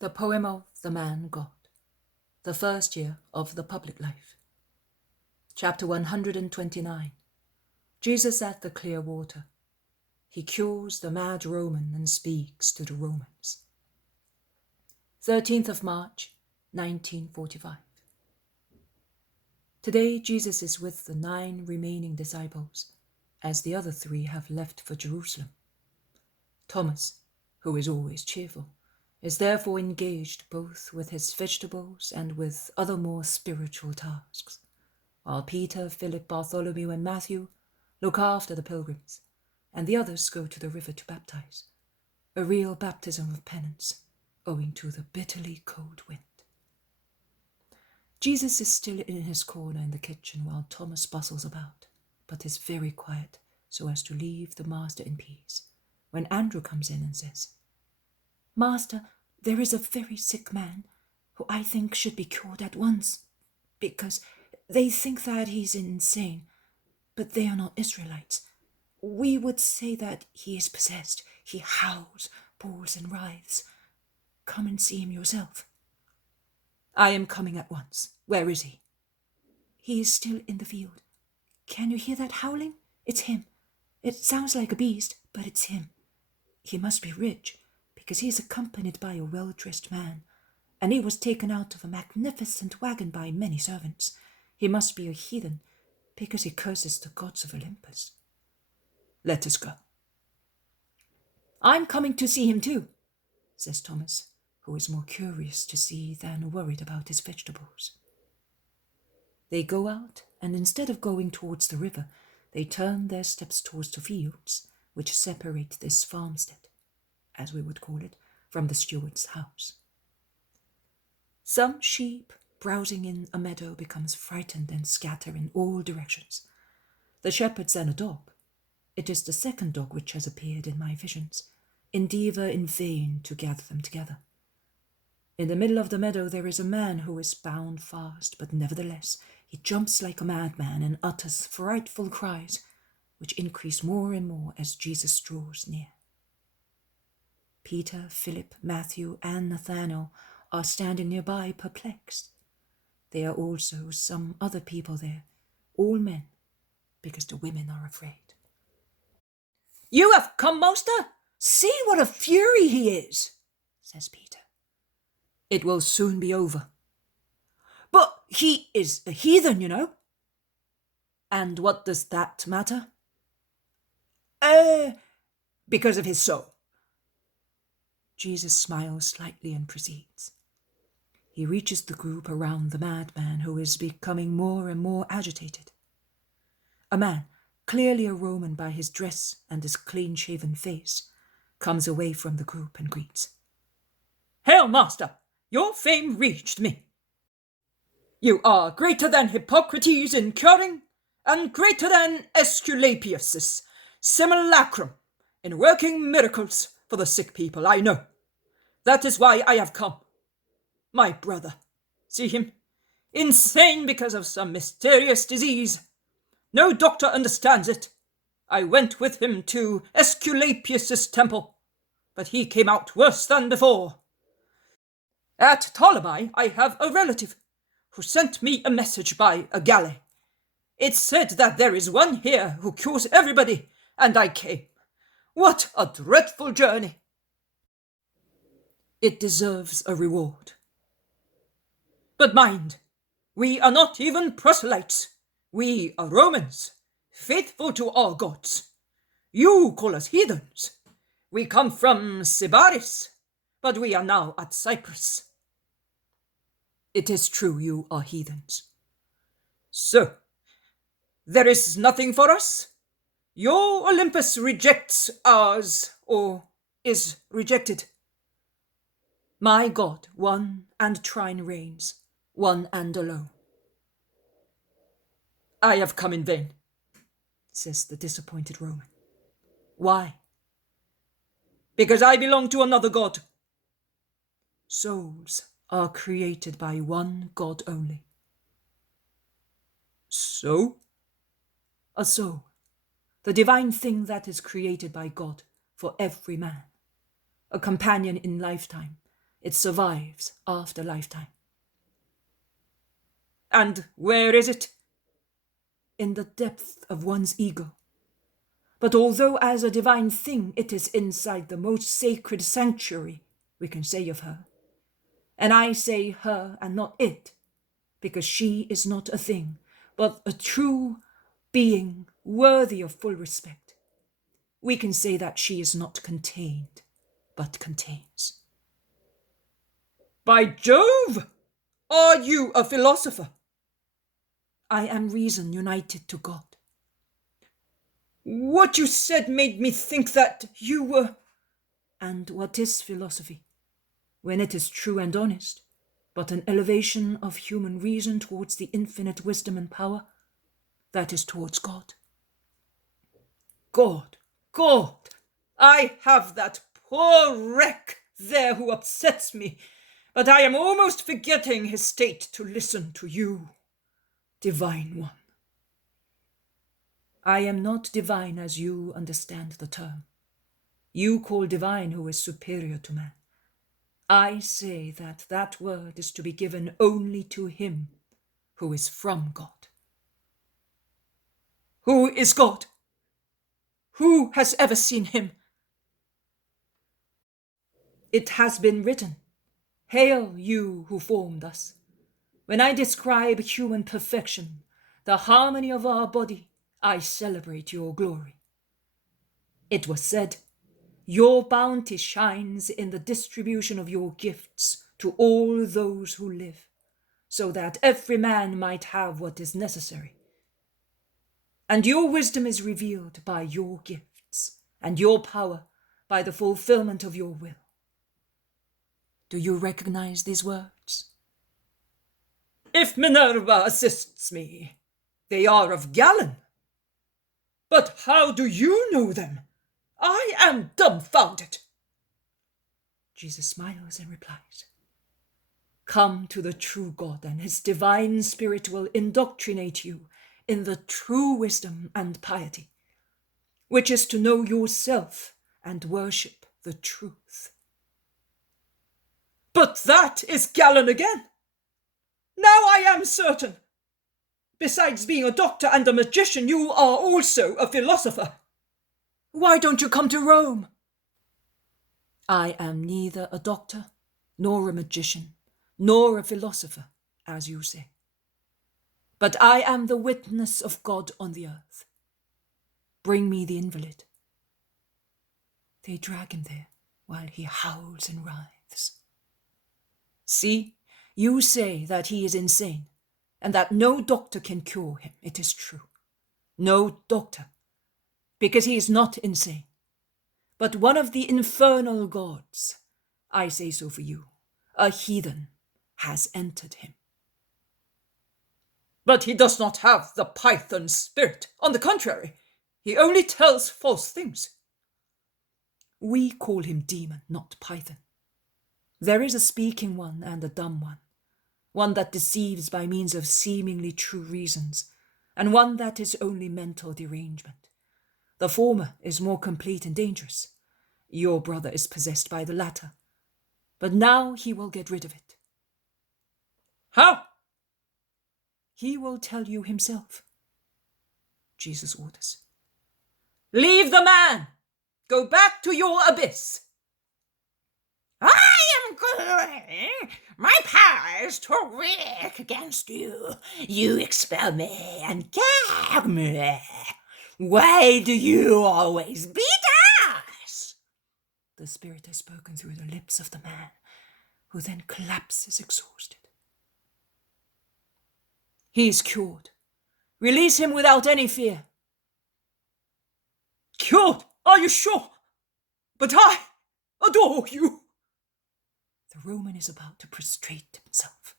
The poem of the man God, the first year of the public life. Chapter 129. Jesus at the clear water. He cures the mad Roman and speaks to the Romans. 13th of March, 1945. Today Jesus is with the 9 remaining disciples, as the other 3 have left for Jerusalem. Thomas, who is always cheerful, is therefore engaged both with his vegetables and with other more spiritual tasks, while Peter, Philip, Bartholomew, and Matthew look after the pilgrims, and the others go to the river to baptize, a real baptism of penance, owing to the bitterly cold wind. Jesus is still in his corner in the kitchen while Thomas bustles about, but is very quiet so as to leave the master in peace, when Andrew comes in and says, "Master, there is a very sick man who I think should be cured at once, because they think that he's insane, but they are not Israelites. We would say that he is possessed. He howls, bawls, and writhes. Come and see him yourself." "I am coming at once. Where is he?" "He is still in the field. Can you hear that howling? It's him. It sounds like a beast, but it's him. He must be rich, because he is accompanied by a well-dressed man, and he was taken out of a magnificent wagon by many servants. He must be a heathen, because he curses the gods of Olympus." "Let us go." "I'm coming to see him too," says Thomas, who is more curious to see than worried about his vegetables. They go out, and instead of going towards the river, they turn their steps towards the fields, which separate this farmstead, as we would call it, from the steward's house. Some sheep browsing in a meadow becomes frightened and scatter in all directions. The shepherds and a dog, it is the second dog which has appeared in my visions, endeavour in vain to gather them together. In the middle of the meadow there is a man who is bound fast, but nevertheless he jumps like a madman and utters frightful cries, which increase more and more as Jesus draws near. Peter, Philip, Matthew, and Nathanael are standing nearby, perplexed. There are also some other people there, all men, because the women are afraid. "You have come, master? See what a fury he is," says Peter. "It will soon be over." "But he is a heathen, you know." "And what does that matter?" Because of his soul." Jesus smiles slightly and proceeds. He reaches the group around the madman, who is becoming more and more agitated. A man, clearly a Roman by his dress and his clean-shaven face, comes away from the group and greets. "Hail, master! Your fame reached me. You are greater than Hippocrates in curing, and greater than Aesculapius' simulacrum in working miracles for the sick people, I know. That is why I have come. My brother, see him, insane because of some mysterious disease. No doctor understands it. I went with him to Aesculapius' temple, but he came out worse than before. At Ptolemy I have a relative who sent me a message by a galley. It said that there is one here who cures everybody, and I came. What a dreadful journey!" "It deserves a reward." "But mind, we are not even proselytes. We are Romans, faithful to our gods. You call us heathens. We come from Sybaris, but we are now at Cyprus." "It is true you are heathens." "So, there is nothing for us? Your Olympus rejects ours, or is rejected." "My God, one and trine reigns, one and alone." "I have come in vain," says the disappointed Roman. "Why?" "Because I belong to another god." "Souls are created by one God only." "So?" "A soul, the divine thing that is created by God for every man, a companion in lifetime, It survives after lifetime. And where is it? In the depth of one's ego. But although as a divine thing it is inside the most sacred sanctuary we can say of her, and I say her and not it, because she is not a thing, but a true being worthy of full respect, we can say that she is not contained, but contains. By Jove! Are you a philosopher? I am reason united to God. What you said made me think that you were... And what is philosophy, when it is true and honest, but an elevation of human reason towards the infinite wisdom and power that is towards God? God, God, I have that poor wreck there who upsets me, but I am almost forgetting his state to listen to you, divine one. I am not divine as you understand the term. You call divine who is superior to man. I say that that word is to be given only to him who is from God. Who is God? Who has ever seen him? It has been written, "Hail you who formed us." When I describe human perfection, the harmony of our body, I celebrate your glory. It was said, "Your bounty shines in the distribution of your gifts to all those who live, so that every man might have what is necessary. And your wisdom is revealed by your gifts, and your power by the fulfillment of your will." Do you recognize these words? If Minerva assists me, they are of Galen. But how do you know them? I am dumbfounded. Jesus smiles and replies, "Come to the true God, and his divine spirit will indoctrinate you in the true wisdom and piety, which is to know yourself and worship the truth." But that is Galen again. Now I am certain. Besides being a doctor and a magician, you are also a philosopher. Why don't you come to Rome? I am neither a doctor, nor a magician, nor a philosopher, as you say. But I am the witness of God on the earth. Bring me the invalid. They drag him there while he howls and writhes. See, you say that he is insane, and that no doctor can cure him. It is true. No doctor, because he is not insane. But one of the infernal gods, I say so for you, a heathen, has entered him. But he does not have the python spirit. On the contrary, he only tells false things. We call him demon, not python. There is a speaking one and a dumb one that deceives by means of seemingly true reasons, and one that is only mental derangement. The former is more complete and dangerous. Your brother is possessed by the latter, but now he will get rid of it. How? He will tell you himself. Jesus orders. Leave the man! Go back to your abyss! I am going. My power is too weak against you. You expel me and gag me. Why do you always beat us? The spirit has spoken through the lips of the man, who then collapses exhausted. He is cured. Release him without any fear. Cured? Are you sure? But I adore you. The Roman is about to prostrate himself,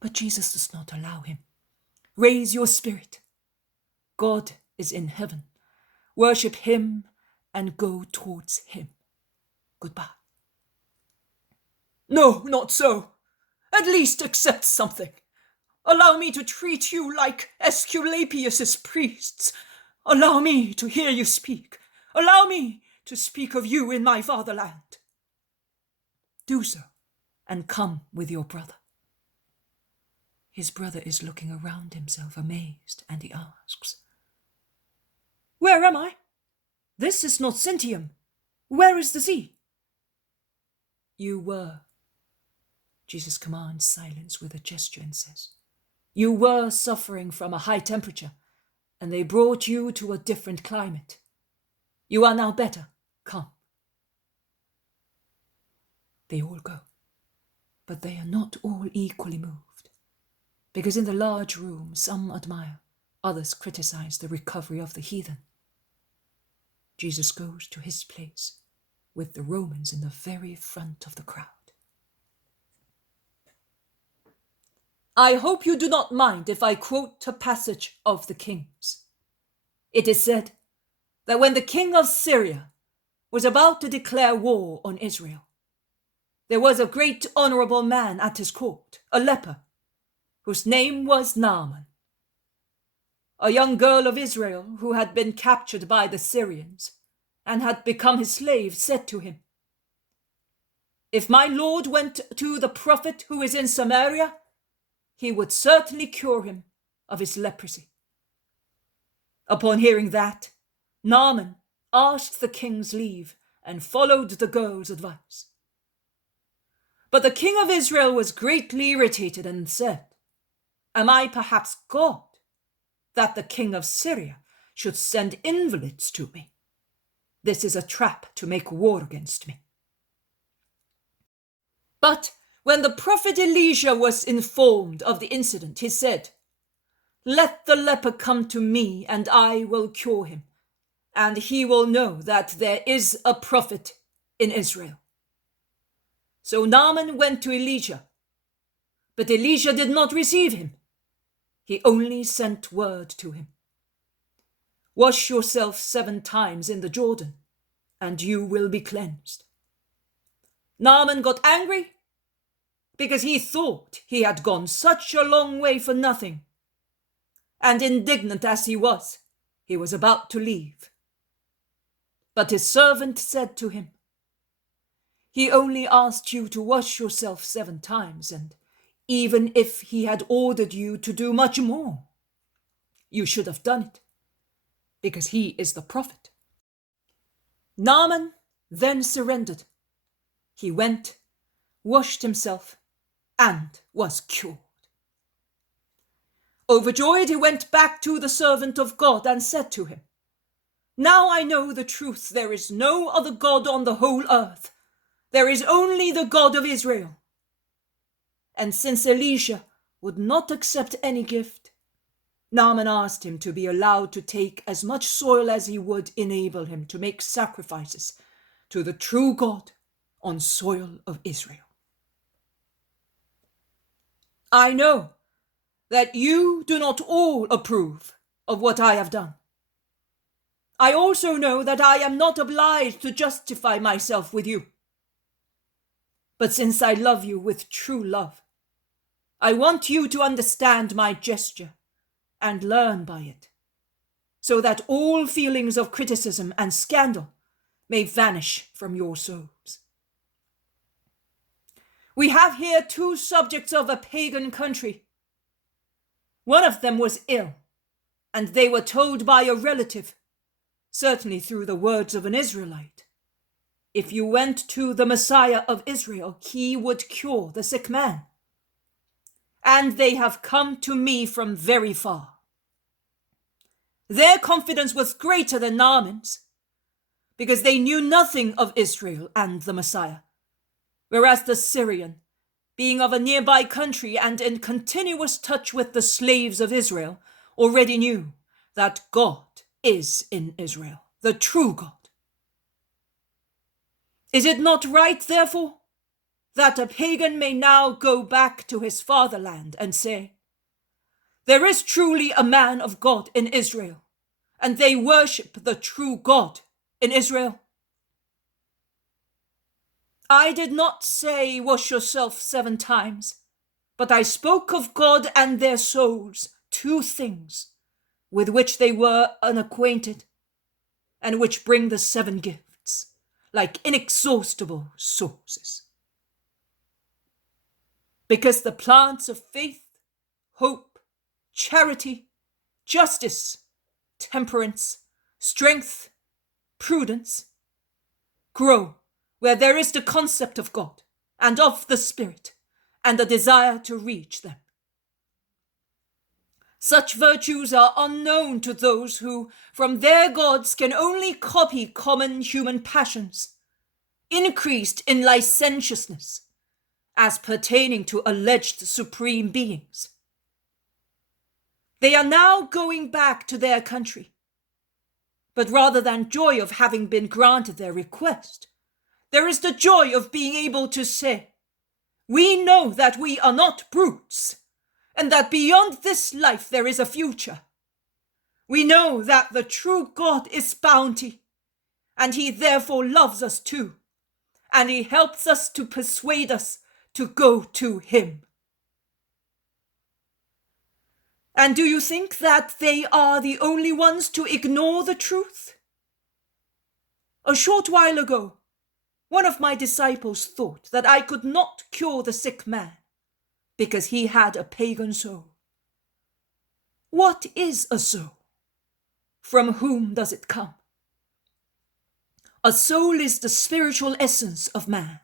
but Jesus does not allow him. Raise your spirit. God is in heaven. Worship him and go towards him. Goodbye. No, not so. At least accept something. Allow me to treat you like Aesculapius's priests. Allow me to hear you speak. Allow me to speak of you in my fatherland. Do so, and come with your brother." His brother is looking around himself, amazed, and he asks, "Where am I? This is not Sintium. Where is the sea?" "You were." Jesus commands silence with a gesture and says, "You were suffering from a high temperature, and they brought you to a different climate. You are now better. Come." They all go, but they are not all equally moved, because in the large room some admire, others criticize the recovery of the heathen. Jesus goes to his place with the Romans in the very front of the crowd. I hope you do not mind if I quote a passage of the Kings. It is said that when the king of Syria was about to declare war on Israel, there was a great honorable man at his court, a leper, whose name was Naaman. A young girl of Israel who had been captured by the Syrians and had become his slave said to him, "If my Lord went to the prophet who is in Samaria, he would certainly cure him of his leprosy." Upon hearing that, Naaman asked the king's leave and followed the girl's advice. But the king of Israel was greatly irritated and said, "Am I perhaps God, that the king of Syria should send invalids to me? This is a trap to make war against me." But when the prophet Elisha was informed of the incident, he said, "Let the leper come to me, and I will cure him, and he will know that there is a prophet in Israel." So Naaman went to Elisha, but Elisha did not receive him. He only sent word to him, "Wash yourself 7 times in the Jordan, and you will be cleansed." Naaman got angry because he thought he had gone such a long way for nothing, and indignant as he was about to leave. But his servant said to him, "He only asked you to wash yourself 7 times, and even if he had ordered you to do much more, you should have done it, because he is the prophet." Naaman then surrendered. He went, washed himself, and was cured. Overjoyed, he went back to the servant of God and said to him, "Now I know the truth. There is no other God on the whole earth. There is only the God of Israel." And since Elisha would not accept any gift, Naaman asked him to be allowed to take as much soil as he would enable him to make sacrifices to the true God on soil of Israel. I know that you do not all approve of what I have done. I also know that I am not obliged to justify myself with you. But since I love you with true love, I want you to understand my gesture and learn by it, so that all feelings of criticism and scandal may vanish from your souls. We have here 2 subjects of a pagan country. One of them was ill, and they were told by a relative, certainly through the words of an Israelite, if you went to the Messiah of Israel, he would cure the sick man. And they have come to me from very far. Their confidence was greater than Naaman's, because they knew nothing of Israel and the Messiah, whereas the Syrian, being of a nearby country and in continuous touch with the slaves of Israel, already knew that God is in Israel, the true God. Is it not right, therefore, that a pagan may now go back to his fatherland and say, "There is truly a man of God in Israel, and they worship the true God in Israel"? I did not say wash yourself 7 times, but I spoke of God and their souls, 2 things with which they were unacquainted, and which bring the 7 gifts like inexhaustible sources. because the plants of faith, hope, charity, justice, temperance, strength, prudence grow where there is the concept of God and of the Spirit and a desire to reach them. Such virtues are unknown to those who, from their gods, can only copy common human passions, increased in licentiousness, as pertaining to alleged supreme beings. They are now going back to their country, but rather than joy of having been granted their request, there is the joy of being able to say, "We know that we are not brutes, and that beyond this life there is a future. We know that the true God is bounty, and he therefore loves us too, and he helps us to persuade us to go to him." And do you think that they are the only ones to ignore the truth? A short while ago, one of my disciples thought that I could not cure the sick man because he had a pagan soul. What is a soul? From whom does it come? A soul is the spiritual essence of man.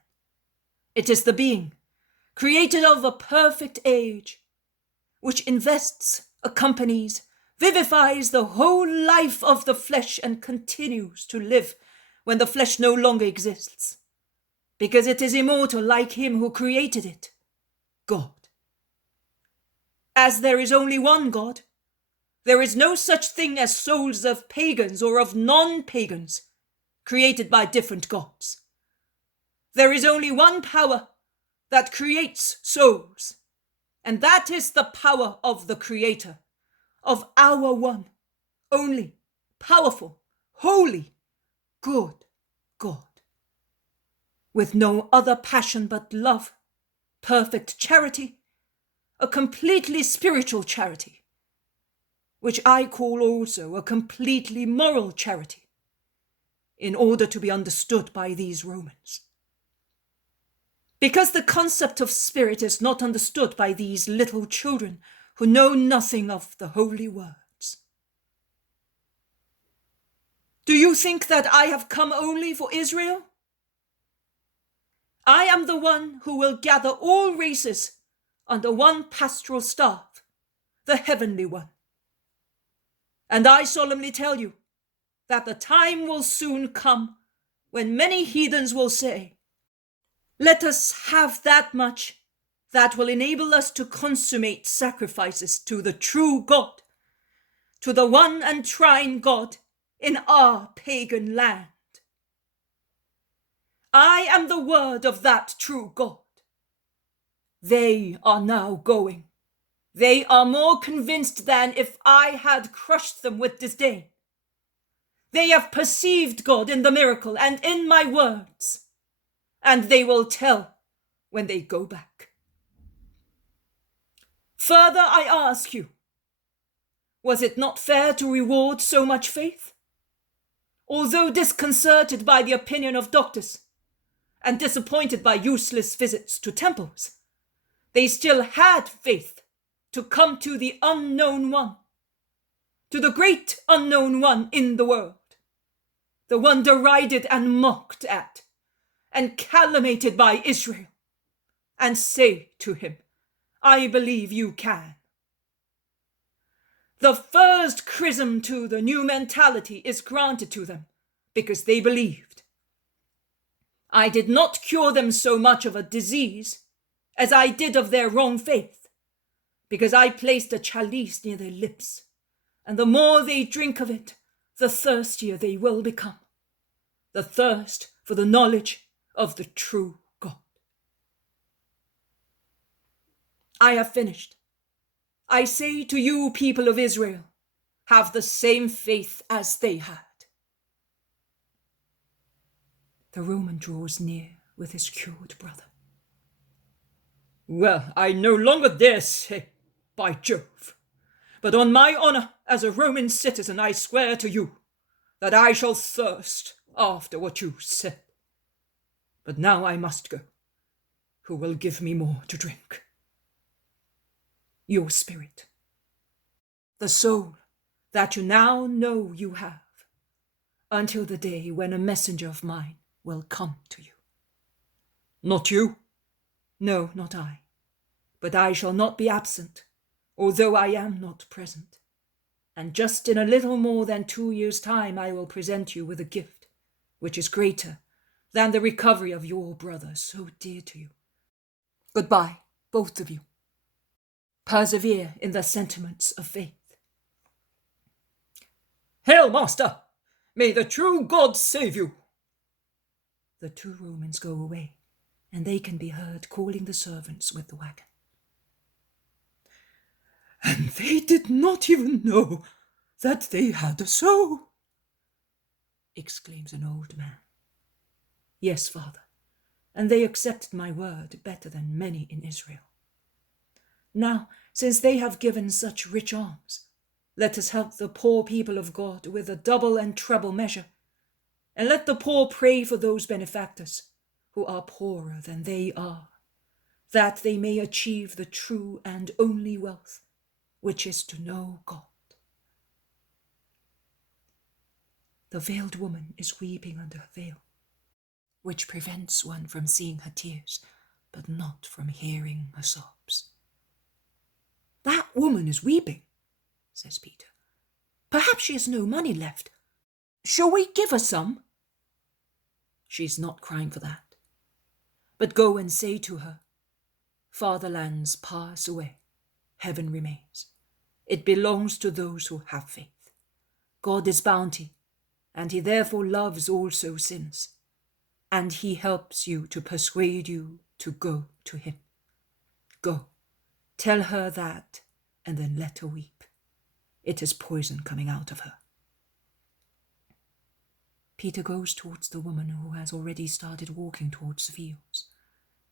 It is the being, created of a perfect age, which invests, accompanies, vivifies the whole life of the flesh and continues to live when the flesh no longer exists, because it is immortal like him who created it, God. As there is only one God, there is no such thing as souls of pagans or of non-pagans created by different gods. There is only one power that creates souls, and that is the power of the Creator, of our one, only, powerful, holy, good God, with no other passion but love, perfect charity, a completely spiritual charity, which I call also a completely moral charity, in order to be understood by these Romans. Because the concept of spirit is not understood by these little children who know nothing of the holy words. Do you think that I have come only for Israel? I am the one who will gather all races under one pastoral staff, the heavenly one. And I solemnly tell you that the time will soon come when many heathens will say, "Let us have that much that will enable us to consummate sacrifices to the true God, to the one and trine God in our pagan land." I am the word of that true God. They are now going. They are more convinced than if I had crushed them with disdain. They have perceived God in the miracle and in my words, and they will tell when they go back. Further, I ask you, was it not fair to reward so much faith? Although disconcerted by the opinion of doctors and disappointed by useless visits to temples, they still had faith to come to the unknown one, to the great unknown one in the world, the one derided and mocked at and calumniated by Israel, and say to him, "I believe you can." The first chrism to the new mentality is granted to them because they believed. I did not cure them so much of a disease as I did of their wrong faith, because I placed a chalice near their lips, and the more they drink of it, the thirstier they will become, the thirst for the knowledge of the true God. I have finished. I say to you, people of Israel, have the same faith as they had. The Roman draws near with his cured brother. Well, I no longer dare say, by Jove, but on my honor as a Roman citizen, I swear to you that I shall thirst after what you said. But now I must go. Who will give me more to drink? your spirit, the soul that you now know you have, until the day when a messenger of mine will come to you. Not you? No, not I. But I shall not be absent, although I am not present. And just in a little more than 2 years' time I will present you with a gift, which is greater than the recovery of your brother so dear to you. Goodbye, both of you. Persevere in the sentiments of faith. Hail, master! May the true God save you! The 2 Romans go away, and they can be heard calling the servants with the wagon. And they did not even know that they had a soul, exclaims an old man. Yes, Father, and they accepted my word better than many in Israel. Now, since they have given such rich alms, let us help the poor people of God with a double and treble measure, and let the poor pray for those benefactors who are poorer than they are, that they may achieve the true and only wealth, which is to know God. The veiled woman is weeping under her veil, which prevents one from seeing her tears, but not from hearing her sobs. That woman is weeping, says Peter. Perhaps she has no money left. Shall we give her some? She's not crying for that. But go and say to her, fatherlands pass away, heaven remains. It belongs to those who have faith. God is bounty, and he therefore loves also sinners, and he helps you to persuade you to go to him. Go, tell her that, and then let her weep. It is poison coming out of her. Peter goes towards the woman who has already started walking towards the fields.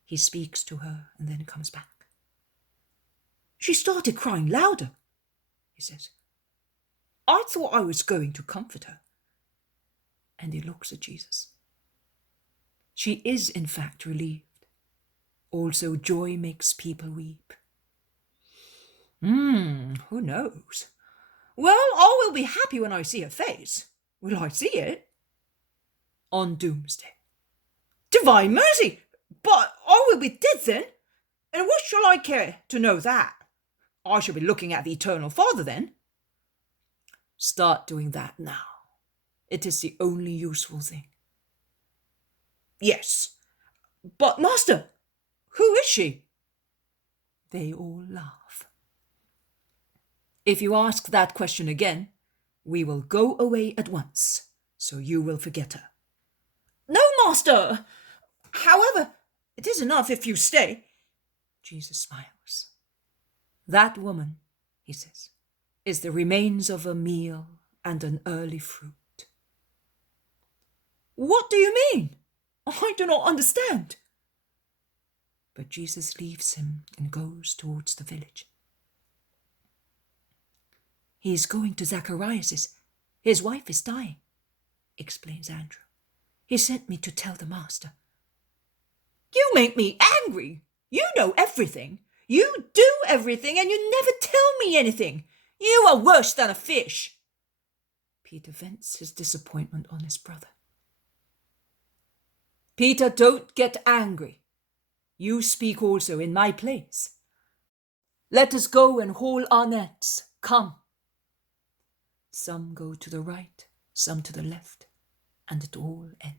He speaks to her and then comes back. She started crying louder, he says. I thought I was going to comfort her. And he looks at Jesus. She is in fact relieved. Also, joy makes people weep. Who knows? Well, I will be happy when I see her face. Will I see it? On doomsday. Divine mercy! But I will be dead then. And what shall I care to know that? I shall be looking at the eternal Father then. Start doing that now. It is the only useful thing. Yes, but master, who is she? They all laugh. If you ask that question again, we will go away at once, so you will forget her. No, master. However, it is enough if you stay. Jesus smiles. That woman, he says, is the remains of a meal and an early fruit. What do you mean? I do not understand. But Jesus leaves him and goes towards the village. He is going to Zacharias'. His wife is dying, explains Andrew. He sent me to tell the master. You make me angry. You know everything. You do everything and you never tell me anything. You are worse than a fish. Peter vents his disappointment on his brother. Peter, don't get angry. You speak also in my place. Let us go and haul our nets. Come. Some go to the right, some to the left, and it all ends.